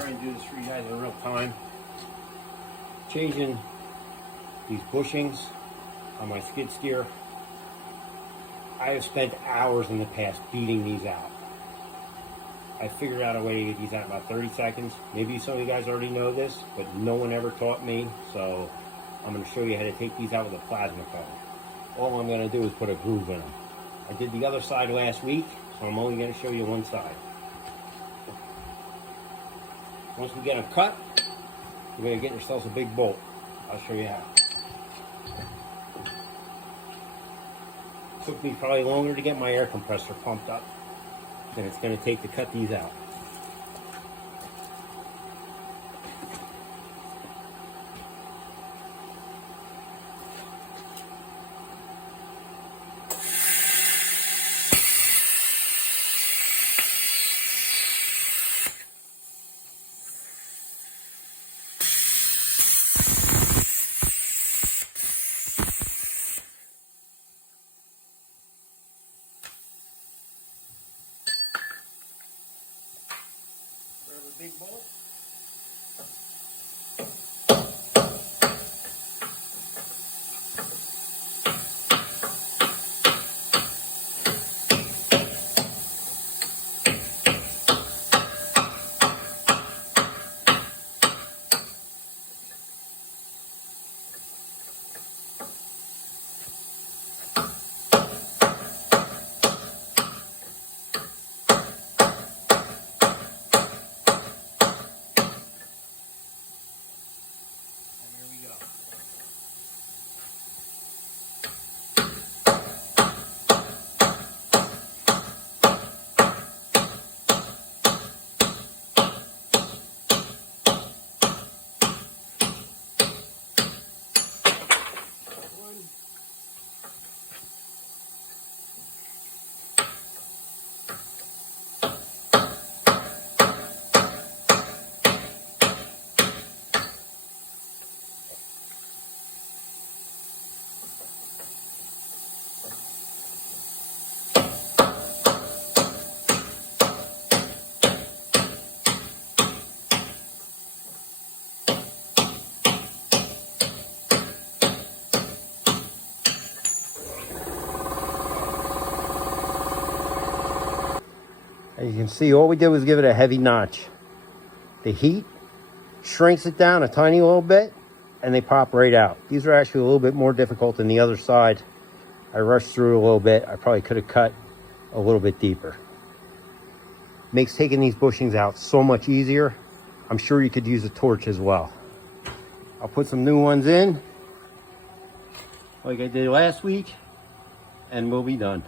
trying to do this for you guys in real time. Changing these bushings on my skid steer. I have spent hours in the past beating these out. I figured out a way to get these out in about 30 seconds. Maybe some of you guys already know this, but no one ever taught me, so I'm going to show you how to take these out with a plasma cutter. All I'm going to do is put a groove in them. I did the other side last week, so I'm only going to show you one side. Once we get them cut, you're going to get yourselves a big bolt. I'll show you how. Took me probably longer to get my air compressor pumped up than it's going to take to cut these out. Big bolt. As you can see, all we did was give it a heavy notch. The heat shrinks it down a tiny little bit and they pop right out. These are actually a little bit more difficult than the other side. I rushed through a little bit. I probably could have cut a little bit deeper. Makes taking these bushings out so much easier. I'm sure you could use a torch as well. I'll put some new ones in like I did last week and we'll be done.